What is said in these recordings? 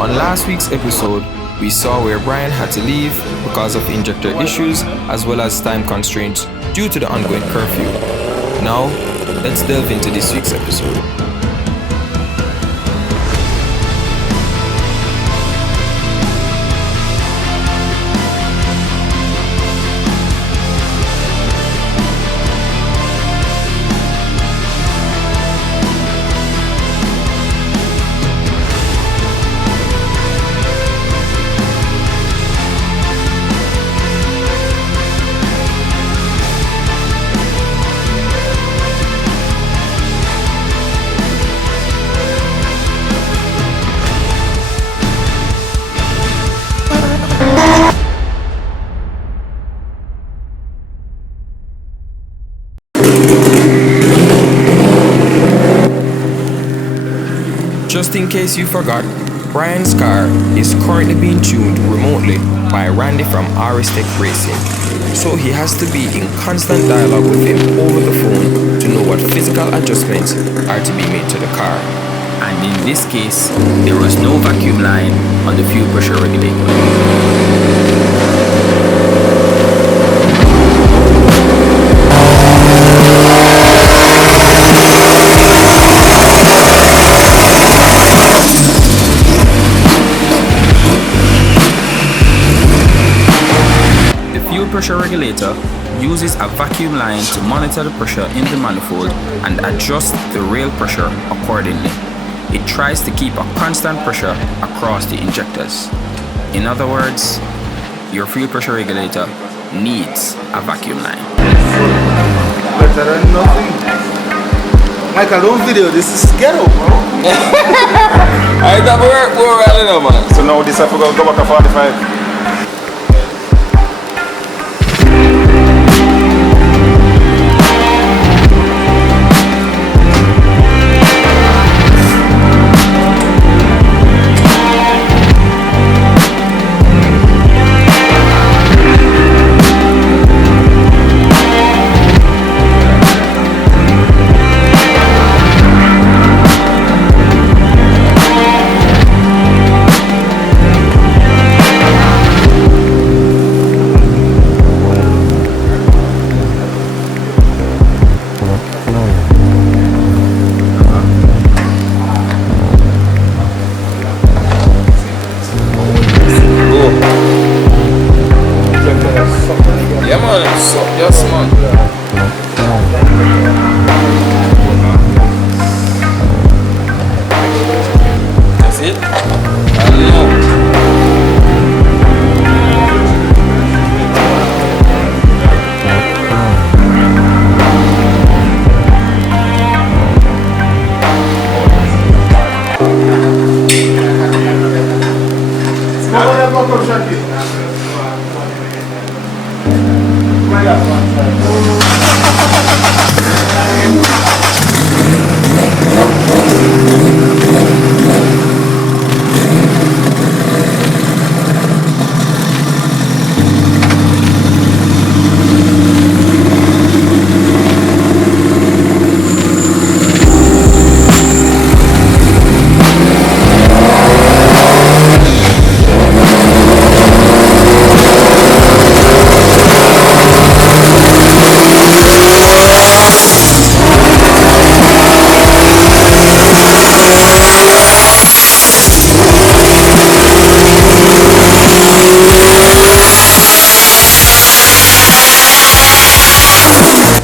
On last week's episode, we saw where Brian had to leave because of injector issues as well as time constraints due to the ongoing curfew. Now, let's delve into this week's episode. Just in case you forgot, Brian's car is currently being tuned remotely by Randy from Tech Racing, so he has to be in constant dialogue with him over the phone to know what physical adjustments are to be made to the car. And in this case, there was no vacuum line on the fuel pressure regulator. Pressure regulator uses a vacuum line to monitor the pressure in the manifold and adjust the rail pressure accordingly. It tries to keep a constant pressure across the injectors. In other words, your fuel pressure regulator needs a vacuum line. Better than nothing. Michael, don't video, this is ghetto, bro. I have work more right now, man. So now this I forgot to go back to 45.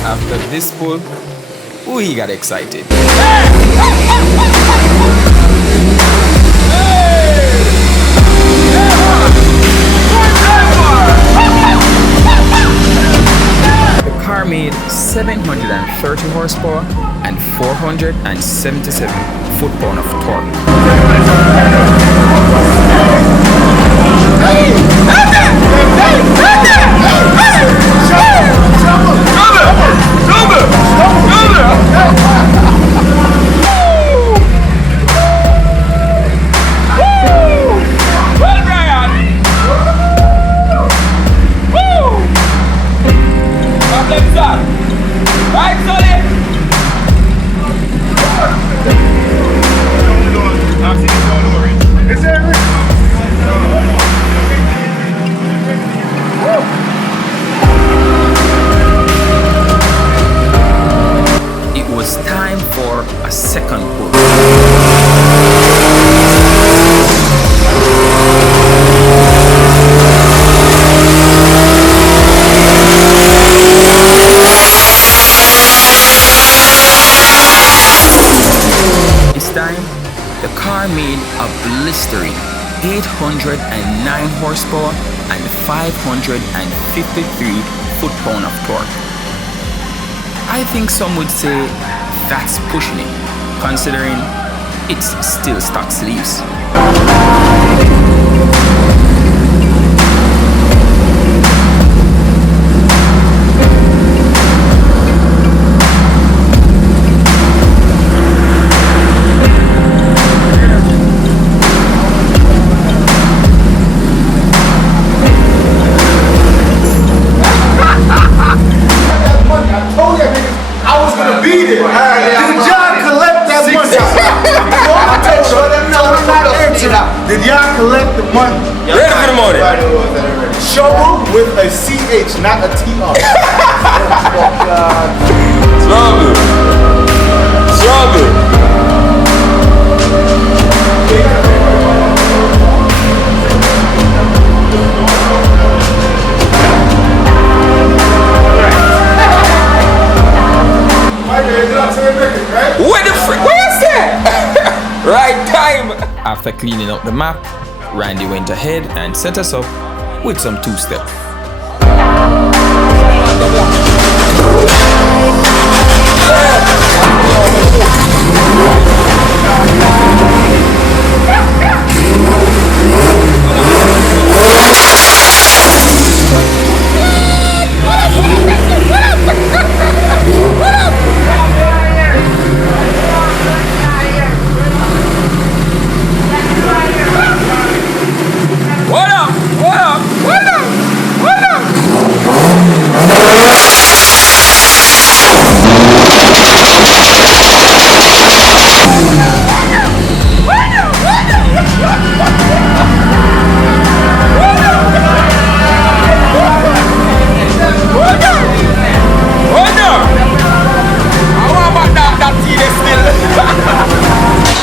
After this pull, he got excited. The car made 730 horsepower and 477 foot-pound of torque. Right, Sonny? blistering 809 horsepower and 553 foot-pound of torque. I think some would say that's pushing it, considering it's still stock sleeves. Did y'all collect the money? Ready for the money? Shovel with a CH, not a TR. Trouble. Trouble. What the frick? Where's that? Right time. After cleaning up the map, Randy went ahead and set us up with some two-step.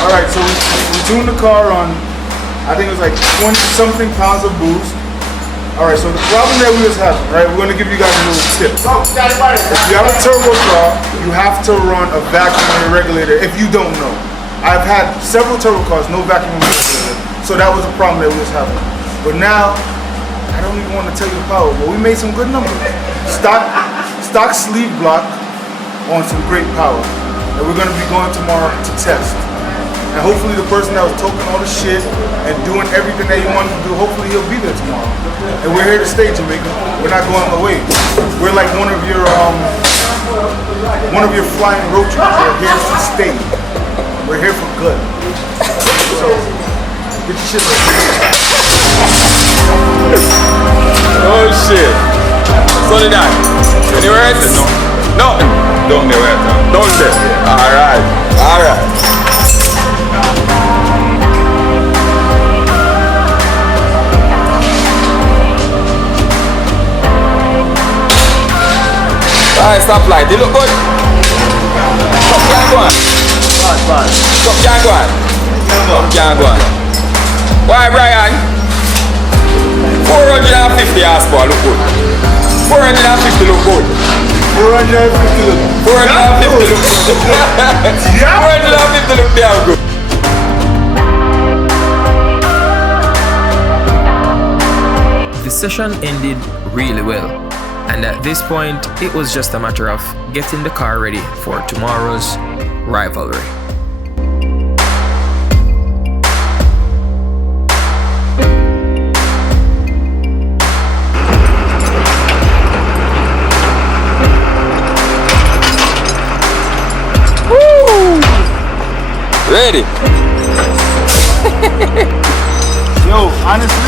Alright, so we tuned the car on, I think it was like 20 something pounds of boost. Alright, so the problem that we was having, right, we're going to give you guys a little tip. If you have a turbo car, you have to run a vacuum regulator if you don't know. I've had several turbo cars, no vacuum regulator, so that was a problem that we was having. But now, I don't even want to tell you the power, but we made some good numbers. Stock sleeve block on some great power. And we're going to be going tomorrow to test. And hopefully the person that was talking all the shit and doing everything that he wanted to do, hopefully he'll be there tomorrow. And we're here to stay, Jamaica. We're not going away. We're like one of your flying road trips. We're here to stay. We're here for good. So get your shit ready. Oh shit. So did that. Anywhere else? No. Nothing. Don't know where. Don't say. Alright. Alright, stop light. They look good. Stop can't go on. Stop can't go on. Stop can't go on. Why, Brian? 450 horsepower look good. 450 look good. 450 look. 450 look good. 450 look damn good. The session ended really well, and at this point it was just a matter of getting the car ready for tomorrow's rivalry. Ready? Yo, honestly,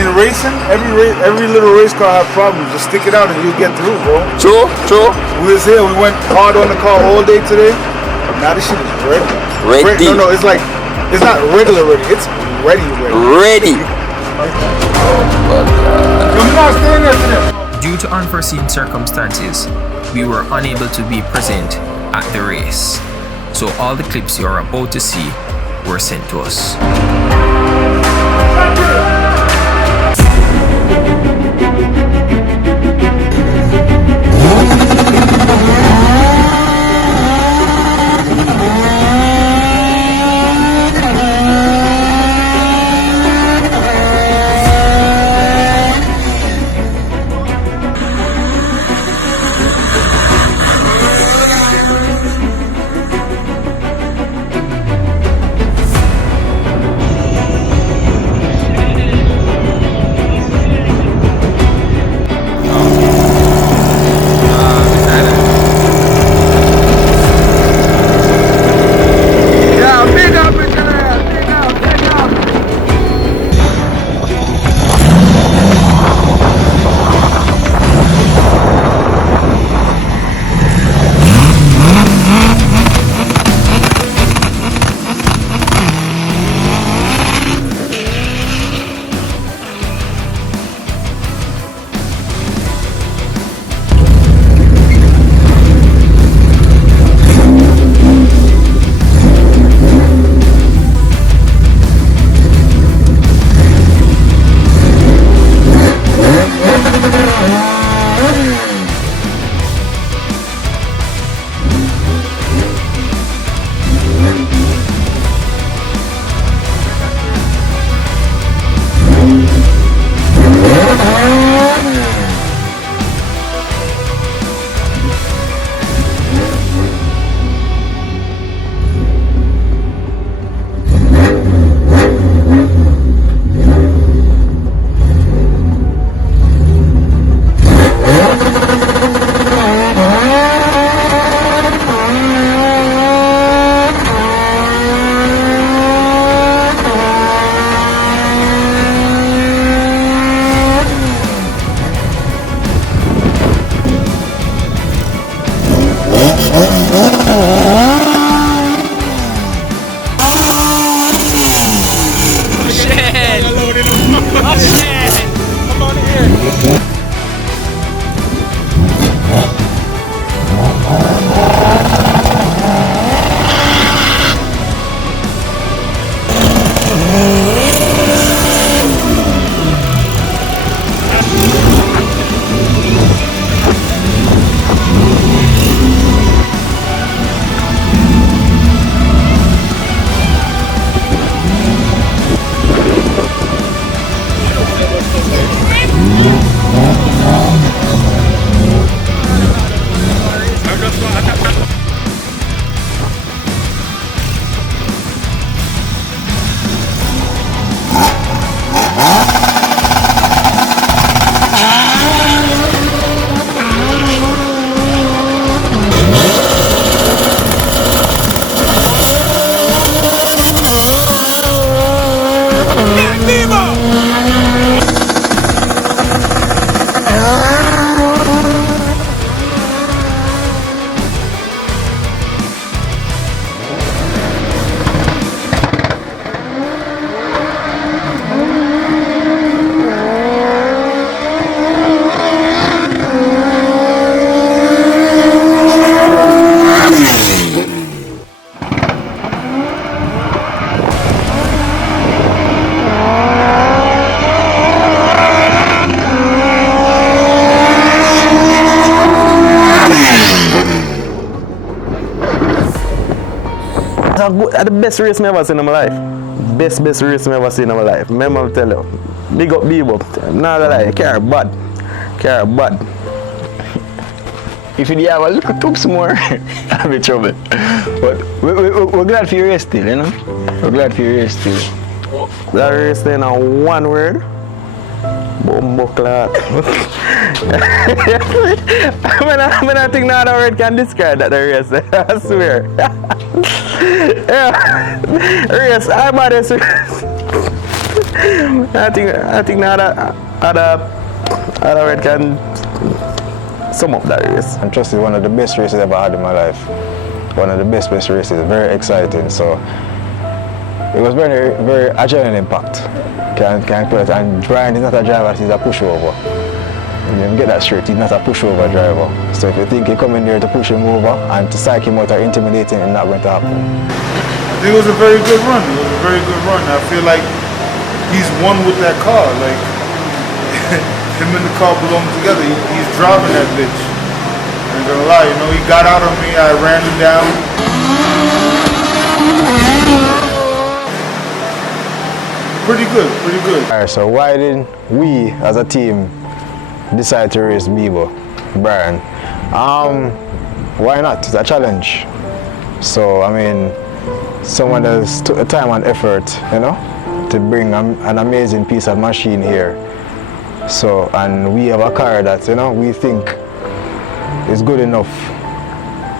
in racing, every little race car have problems. Just stick it out and you'll get through, bro. True. We was here, we went hard on the car all day today. Now this shit is ready. Ready. No, it's like, it's not regular ready, it's ready. Ready. You're not staying there today. Due to unforeseen circumstances, we were unable to be present at the race, so all the clips you are about to see were sent to us. That's the best race I ever seen in my life. Best race I ever seen in my life. Remember I tell you. Big up Bebo. Not gonna lie, car bad. Car bad. If you have a little tubes more, I'm in trouble. But we're glad for your race still, you know? We're glad for your race still. That race still in one word. Bumbo clock. I don't think no other word can describe that race. I swear. Yeah. Race, I'm bad as race. I think no other word can sum up that race. And trust is one of the best races I've ever had in my life. One of the best races. Very exciting. So it was very adrenaline impact. Can't put it. And Brian is not a driver, he's a pushover. You get that straight, he's not a pushover driver. So if you think you come in there to push him over and to psych him out or intimidate him, it's not going to happen. I think it was a very good run. It was a very good run. I feel like he's one with that car. Like him and the car belong together. He's driving that bitch. I ain't gonna lie, you know, he got out on me, I ran him down. Pretty good. Alright, so why did we as a team decide to race Bebo, Brian? Why not? It's a challenge. So I mean, someone that's took the time and effort, you know, to bring an amazing piece of machine here. So, and we have a car that, you know, we think is good enough,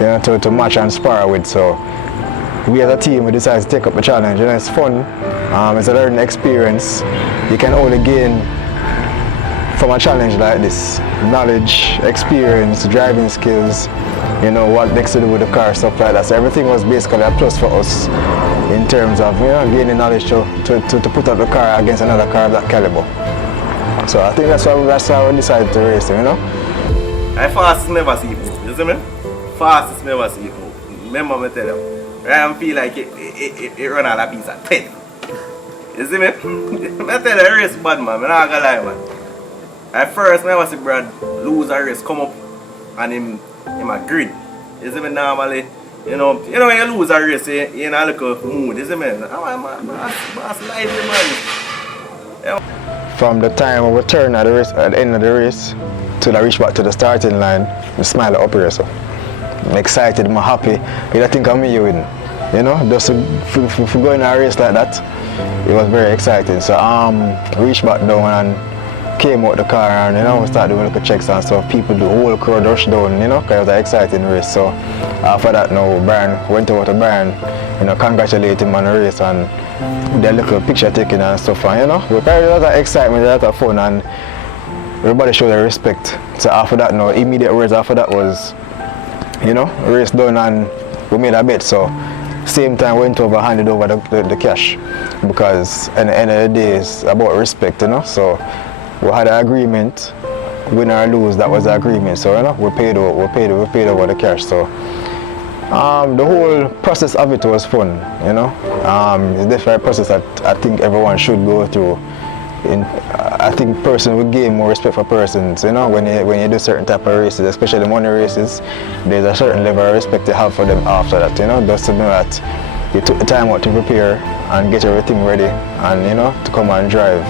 you know, to match and spar with. So we as a team, we decided to take up the challenge, and it's fun. It's a learning experience. You can only gain from a challenge like this. Knowledge, experience, driving skills, you know, what next to do with the car, stuff like that. So everything was basically a plus for us in terms of, you know, gaining knowledge to put up the car against another car of that caliber. So I think that's why we decided to race him, you know. I fastest never see people, you see me? Fastest never see people. Remember me tell you, I feel like it run all a piece of 10. You see me? I tell you, the race bad, man. I'm not gonna lie, man. At first, I see Brad lose a race, come up and him a grid. You see me? Normally, you know when you lose a race, you're in a little mood. You see me? That's lively, man. Yeah. From the time we turn at the end of the race till I reach back to the starting line, I smile up here, so I'm excited, I'm happy. I think I'm me winning. You know, just to go in a race like that, it was very exciting. So reached back down and came out the car, and you know, we started doing little checks and stuff. People, the whole crowd rushed down, you know, because it was an exciting race. So after that, now Brian went over to Brian, you know, congratulate him on the race and their little picture taking and stuff. And you know, we carried a lot of excitement, a lot of fun, and everybody showed their respect. So after that, now immediate words after that was, you know, race done and we made a bet. So same time went over, handed over the cash, because at the end of the day it's about respect, you know. So we had an agreement, win or lose, that was the agreement. So you know, we paid over the cash. So the whole process of it was fun, you know. It's definitely a process that I think everyone should go through. I think person will gain more respect for persons, you know, when you do certain type of races, especially money races. There's a certain level of respect you have for them after that, you know, just to know that you took the time out to prepare and get everything ready, and you know, to come and drive.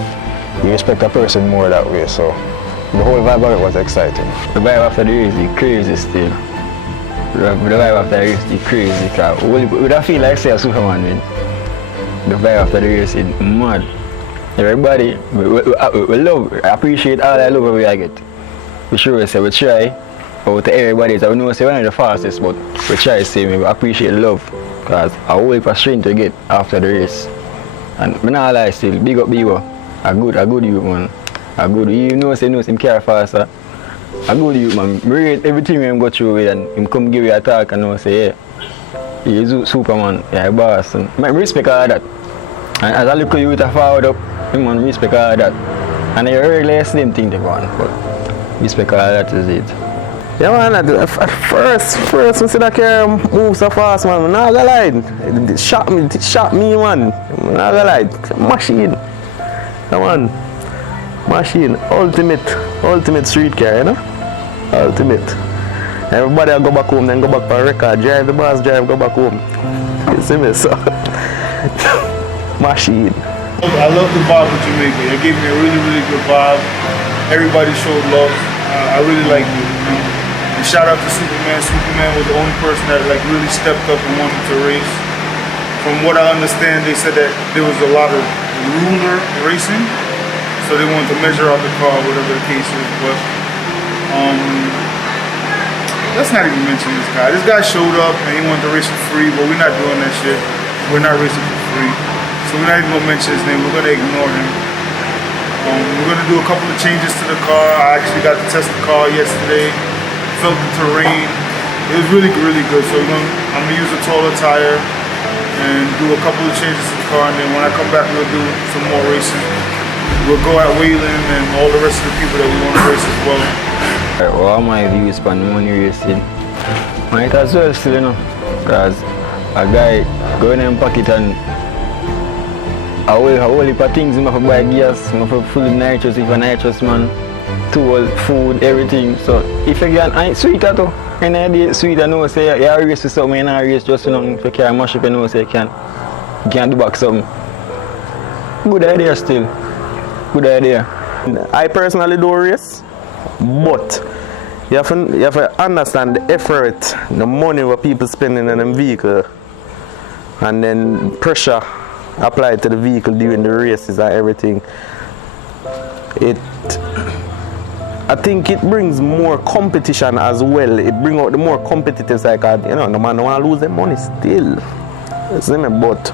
You respect a person more that way. So the whole vibe of it was exciting. The vibe after the race is crazy still. The vibe after the race is crazy. Cause we don't feel like say a Superman win. The vibe after the race is mad. Everybody, we love, appreciate all the love we get. We sure say we try out to everybody. So we know say we're not the fastest, but we try to say we appreciate love, because I whole heap of strength to get after the race. And I not lie still, big up Bebo. A good youth, man. A good, you know say him care faster. A good youth, man. I rate everything we go through with, and him come give you a talk and know say yeah, he's Superman, yeah, boss. And I respect all that. And as a little youth I forward up, man, respect all that. And I really slim thing to go on, but respect all that is it. Yeah, man, at first I see that car move so fast, man. I'm not gonna lie. It shot me, man. I'm not gonna lie. Machine. Come on. Machine. Ultimate street car, you know? Ultimate. Everybody will go back home, then go back for a record. Drive the boss, drive, go back home. You see me, so. Machine. I love the vibe of Jamaica. It gave me a really, really good vibe. Everybody showed love. I really liked it. You know? And shout out to Superman. Superman was the only person that like really stepped up and wanted to race. From what I understand, they said that there was a lot of ruler racing, so they wanted to measure out the car, whatever the case is. But let's not even mention this guy. This guy showed up and he wanted to race for free, but we're not doing that shit. We're not racing for free. So we're not even gonna mention his name. We're gonna ignore him. We're gonna do a couple of changes to the car. I actually got to test the car yesterday. Felt the terrain. It was really, really good. So I'm gonna use a taller tire and do a couple of changes to the car. And then when I come back, we'll do some more racing. We'll go at Wayland and all the rest of the people that we want to race as well. All my views on money racing, might as well still, you know, because a guy going in pocket and a whole heap of things, I have to buy gas, I have to full nitrous, if a nitrous man, tool, food, everything. So if you can, sweet at all, and I did sweet, I know say you are race with something, you not race just, you know, if you can mash up, you know say you can do back something. Good idea still, good idea. I personally don't race, but you have to understand the effort, the money what people spending on them vehicle, and then pressure applied to the vehicle during the races and everything. I think it brings more competition as well. It brings out the more competitive side, you know, no man don't want to lose their money still. You see me? But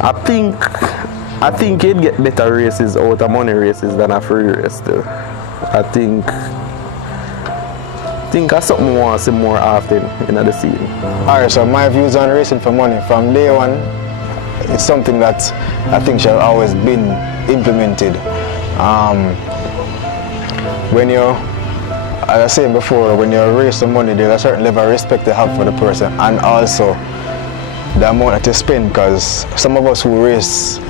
I think you'd get better races out of money races than a free race still. I think that's something we want to see more often in the scene. Alright, so my views on racing for money from day one, it's something that I think should have always been implemented. When you, as I said before, when you raise some money, there's a certain level of respect you have for the person, and also the amount that you spend, because some of us who race,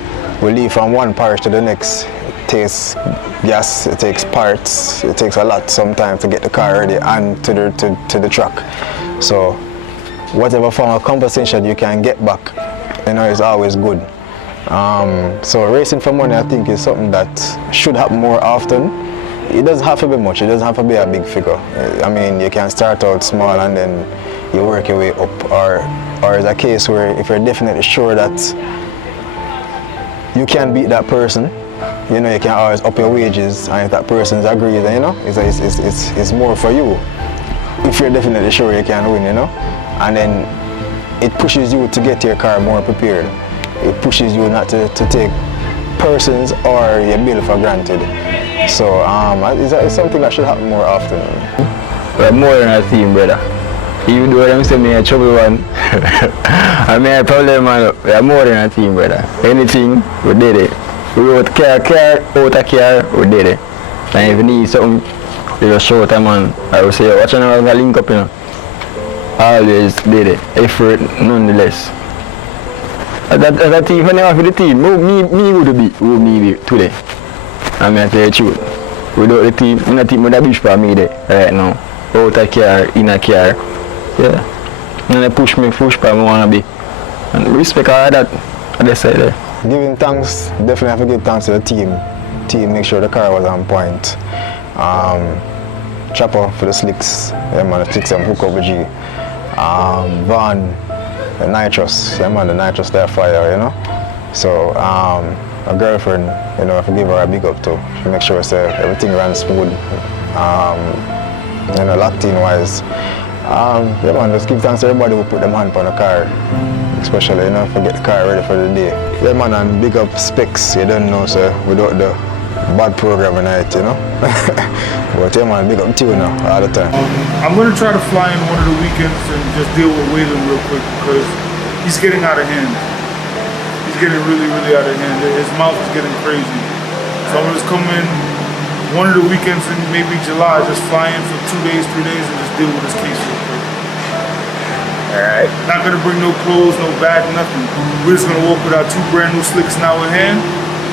we leave from one parish to the next. It takes gas, it takes parts, it takes a lot sometimes to get the car ready and to the track. So whatever form of compensation you can get back, you know, is always good. So racing for money, I think, is something that should happen more often. It doesn't have to be much, it doesn't have to be a big figure. I mean, you can start out small and then you work your way up, or it's a case where if you're definitely sure that you can beat that person, you know, you can always up your wages, and if that person agrees, you know, it's more for you. If you're definitely sure you can win, you know, and then it pushes you to get your car more prepared. It pushes you not to take persons or your bill for granted. So it's something that should happen more often. We're more than a team, brother. Even though them say me a trouble one, I mean a problem man, we are more than a team, brother. Anything, we did it. We wrote car, out a car, we did it. And if you need something, you just show them man. I will say, watch another link up, you know. Always did it. Effort nonetheless. As a team, when I have the team, me would be who me be today. I mean I tell you the truth. Without the team, I think would have bitch for me there right now. Out a car, in a car. Yeah. And they push me for me wanna be. And respect all that I just say there. Giving thanks, definitely have to give thanks to the team. Team make sure the car was on point. Chopper for the slicks, yeah man, the slicks and hook up with G. Van, the nitrous, yeah man, the nitrous there fire, you know. So a girlfriend, you know, I have to give her a big up too. She make sure say everything runs smooth. You know, locking wise. Yeah man, just give thanks to everybody who put them hand on the car. Especially, you know, for get the car ready for the day. Yeah man, and big up specs, you don't know, so without the bad programming night, you know. But yeah man, big up to you now, all the time. I'm going to try to fly in one of the weekends and just deal with Waylon real quick because he's getting out of hand. He's getting really, really out of hand. His mouth is getting crazy. So I'm going to just come in one of the weekends in maybe July, just fly in for 2 days, 3 days and just deal with his case real quick. Alright. Not going to bring no clothes, no bag, nothing. We're just going to walk with our 2 brand new slicks now in hand,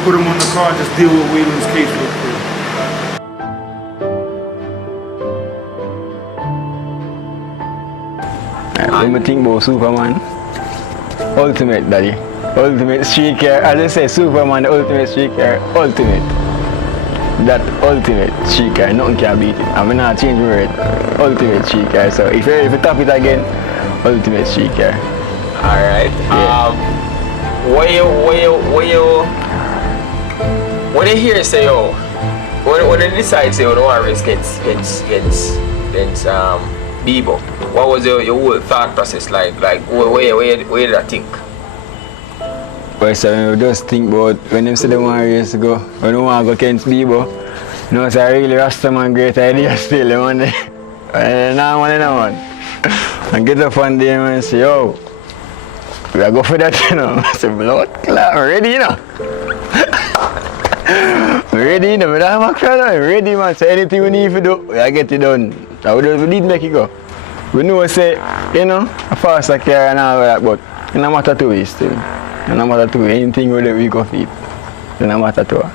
put them on the car and just deal with Waylon's case real quick. When I think about Superman, ultimate daddy, ultimate streaker, as I say Superman, the ultimate streaker, ultimate. That ultimate streaker, nothing can beat it. I'm not changing word, ultimate streaker. So if you top it again, ultimate streaker. Alright. Yeah. When you hear say when they decide say you don't want to risk against Bebo, what was your whole thought process like? Like where did I think? Well, so we just think about when them say they want to race go, when they want to go against Bebo, you know, it's a really Rastaman great idea still, you want to. And now one. And get up one day and say, yo, we are go for that, you know. I say, blood clot, I'm ready, you know. I'm ready, you know, I'm ready, man. So anything we need to do, we get it done. So we need to make it go. We know, say, you know, a faster car and all that, but it no matter to it still. It no matter to anything we go feed. It no matter to it.